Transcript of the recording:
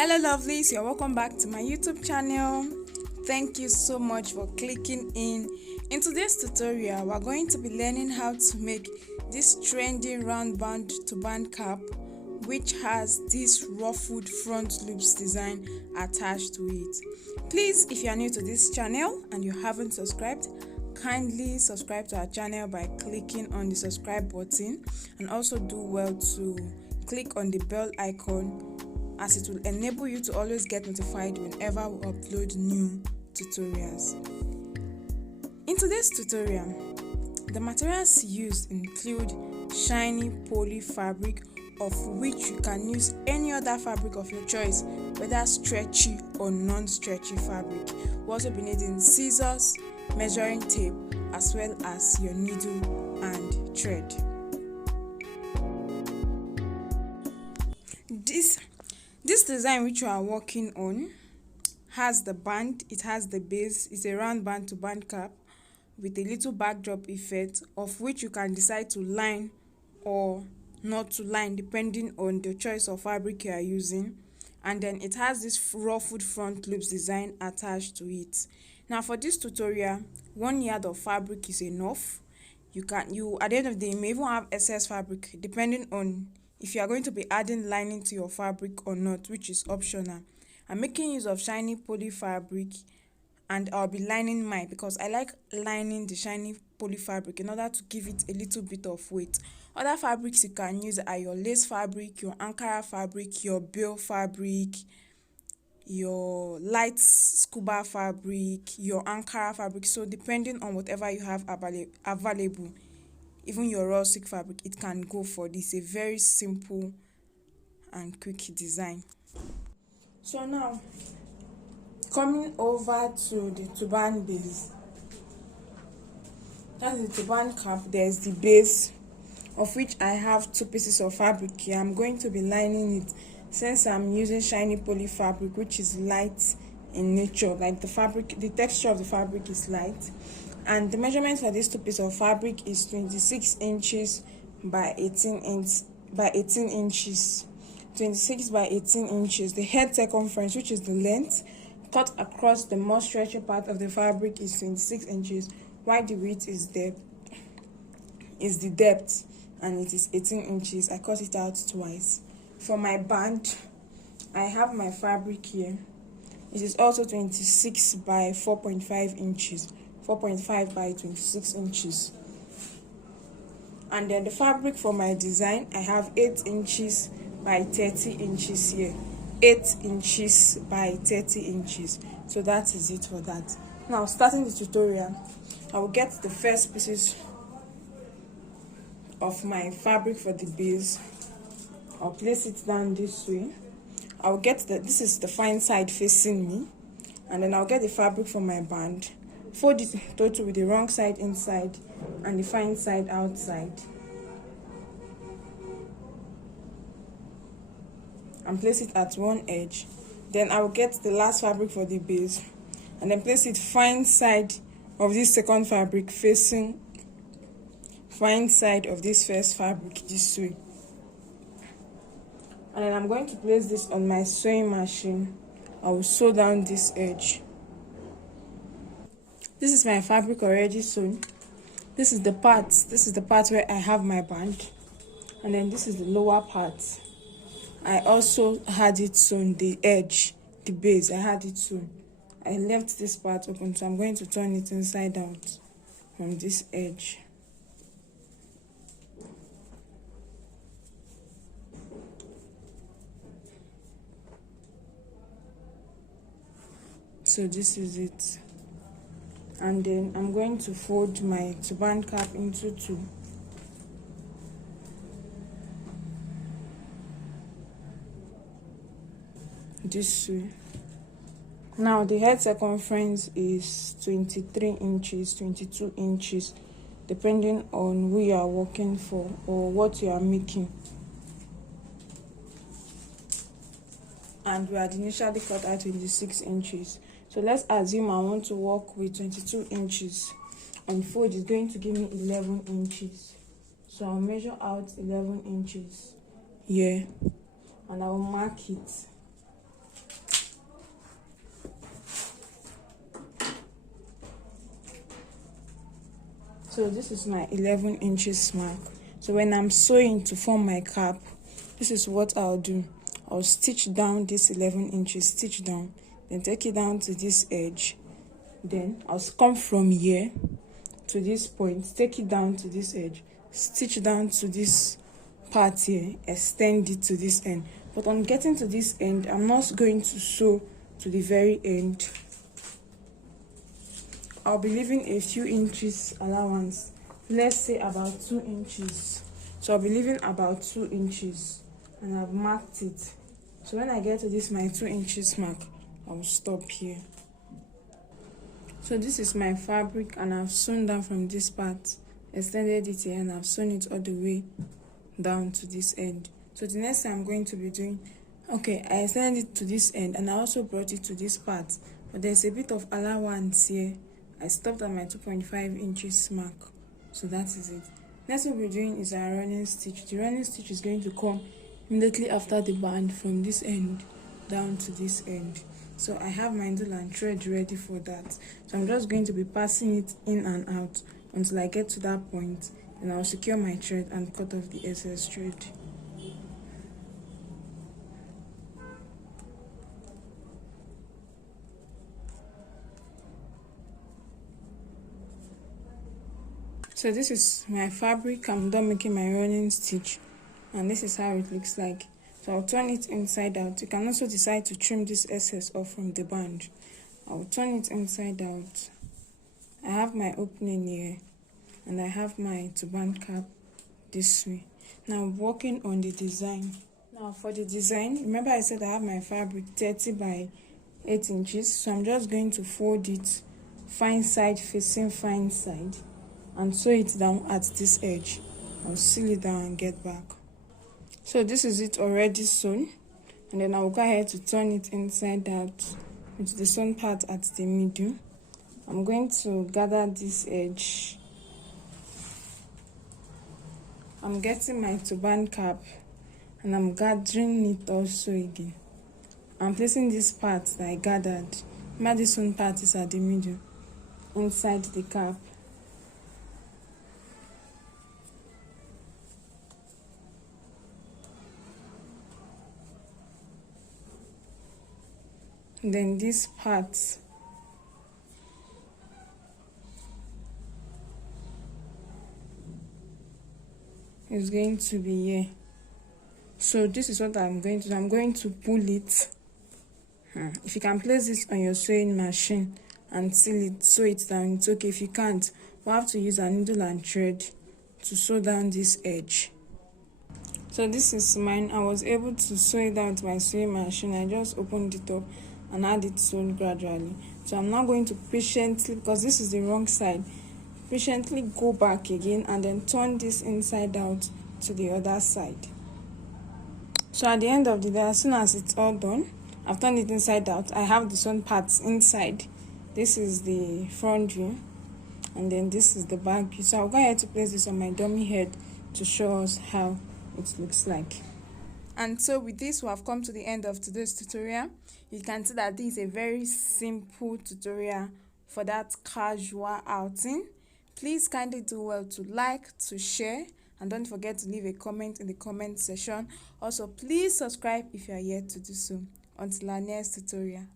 Hello lovelies, you're welcome back to my YouTube channel. Thank you so much for clicking in today's tutorial. We're going to be learning how to make this trendy round band to band cap, which has this ruffled front loops design attached to it. Please, if you are new to this channel and you haven't subscribed, kindly subscribe to our channel by clicking on the subscribe button, and also do well to click on the bell icon, as it will enable you to always get notified whenever we upload new tutorials. In today's tutorial, the materials used include shiny poly fabric, of which you can use any other fabric of your choice, whether stretchy or non-stretchy fabric. We'll also be needing scissors, measuring tape, as well as your needle and thread. This design which you are working on has the band, it has the base. It's a round band to band cap with a little backdrop effect, of which you can decide to line or not to line depending on the choice of fabric you are using. And then it has this ruffled front loops design attached to it. Now for this tutorial, 1 yard of fabric is enough. You at the end of the day, you may even have excess fabric depending on if you are going to be adding lining to your fabric or not, which is optional. I'm making use of shiny poly fabric, and I'll be lining mine because I like lining the shiny poly fabric in order to give it a little bit of weight. Other fabrics you can use are your lace fabric, your Ankara fabric, your bale fabric, your light scuba fabric, your Ankara fabric. So depending on whatever you have available, even your raw silk fabric, it can go for this. A very simple and quick design. So now, coming over to the turban base. That's the turban cap. There's the base, of which I have 2 pieces of fabric here. I'm going to be lining it since I'm using shiny poly fabric, which is light in nature. Like the texture of the fabric is light. And the measurement for these 2 pieces of fabric is 26 inches by 18 inches. 26 by 18 inches. The head circumference, which is the length, cut across the more stretchy part of the fabric, is 26 inches, while the width is the depth, and it is 18 inches. I cut it out twice. For my band, I have my fabric here. It is also 26 by 4.5 inches. 4.5 by 26 inches. And then the fabric for my design, I have 8 inches by 30 inches here. 8 inches by 30 inches. So that is it for that. Now, starting the tutorial, I will get the first pieces of my fabric for the base. I'll place it down this way. I'll get this is the fine side facing me, and then I'll get the fabric for my band. Fold it total with the wrong side inside and the fine side outside, and place it at one edge. Then I will get the last fabric for the base and then place it fine side of this second fabric facing fine side of this first fabric this way. And then I'm going to place this on my sewing machine. I will sew down this edge. This is my fabric already sewn. This is the part where I have my band, and then this is the lower part. I also had it sewn, the edge, the base, I had it sewn. I left this part open, so I'm going to turn it inside out from this edge. So this is it. And then I'm going to fold my turban cap into 2. This way. Now the head circumference is 23 inches, 22 inches, depending on who you are working for or what you are making. And we had initially cut out 26 inches. So let's assume I want to work with 22 inches. Unfold is going to give me 11 inches. So I'll measure out 11 inches here, and I will mark it. So this is my 11 inches mark. So when I'm sewing to form my cap, this is what I'll do. I'll stitch down this 11 inches, stitch down, then take it down to this edge. Then I'll come from here to this point, take it down to this edge, stitch down to this part here, extend it to this end. But on getting to this end, I'm not going to sew to the very end. I'll be leaving a few inches allowance, let's say about 2 inches. So I'll be leaving about 2 inches, and I've marked it. So when I get to this my 2 inches mark, I'll stop here. So this is my fabric, and I've sewn down from this part, extended it here, and I've sewn it all the way down to this end. So the next thing I'm going to be doing, okay, I extended it to this end, and I also brought it to this part, but there's a bit of allowance here. I stopped at my 2.5 inches mark. So that is it. Next what we're doing is our running stitch. The running stitch is going to come immediately after the band from this end down to this end. So I have my needle and thread ready for that. So I'm just going to be passing it in and out until I get to that point. Then I'll secure my thread and cut off the excess thread. So this is my fabric. I'm done making my running stitch, and this is how it looks like. So I'll turn it inside out. You can also decide to trim this excess off from the band. I'll turn it inside out. I have my opening here, and I have my turban cap this way. Now I'm working on the design. Now for the design, remember I said I have my fabric 30 by 8 inches. So I'm just going to fold it fine side facing fine side, and sew it down at this edge. I'll seal it down and get back. So this is it already sewn, and then I'll go ahead to turn it inside out with the sewn part at the middle. I'm going to gather this edge. I'm getting my turban cap, and I'm gathering it also again. I'm placing this part that I gathered. Remember this sewn part is at the middle, inside the cap. Then this part is going to be here. So this is what I'm going to do. I'm going to pull it. If you can place this on your sewing machine and seal it, sew it down, it's okay. If you can't, we'll have to use a needle and thread to sew down this edge. So this is mine. I was able to sew it down with my sewing machine. I just opened it up and add it sewn gradually. So I'm now going to patiently, because this is the wrong side, patiently go back again and then turn this inside out to the other side. So at the end of the day, as soon as it's all done, I've turned it inside out. I have the sewn parts inside. This is the front view, and then this is the back view. So I'll go ahead to place this on my dummy head to show us how it looks like. And so with this, we have come to the end of today's tutorial. You can see that this is a very simple tutorial for that casual outing. Please kindly do well to like, to share, and don't forget to leave a comment in the comment section. Also, please subscribe if you are yet to do so. Until our next tutorial. Bye.